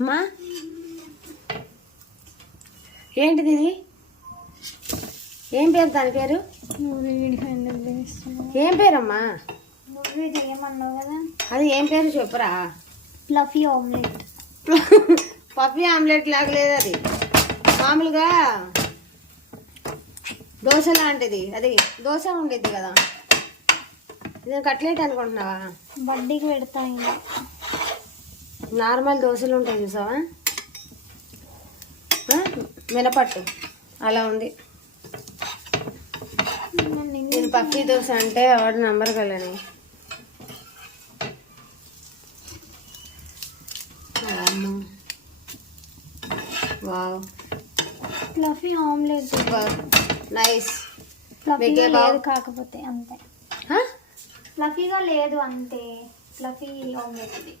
అమ్మా ఏంటిది ఇది? ఏం పేరు దాని పేరు? ఏం పేరమ్మా? ఏమన్నావు కదా, అది ఏం పేరు చెప్పురా. Fluffy omelette. పఫీ ఆమ్లెట్ లాగా లేదు అది, మామూలుగా దోశ లాంటిది. అది దోశ ఉండేది కదా, ఇది కట్లెట్ అనుకుంటున్నావా? బడ్డీకి పెడతా. ఇంకా నార్మల్ దోశలు ఉంటాయి చూసావా, మినపట్టు అలా ఉంది. నేను పఫీ దోశ అంటే ఎవరు నంబర్ కలని. Wow, fluffy omelette. Super, nice. ఫ్లఫీగా లేదు కాకపోతే అంతే, ఫ్లఫీగా లేదు అంతే. ఫ్లఫీ ఆమ్లెట్ ఇది.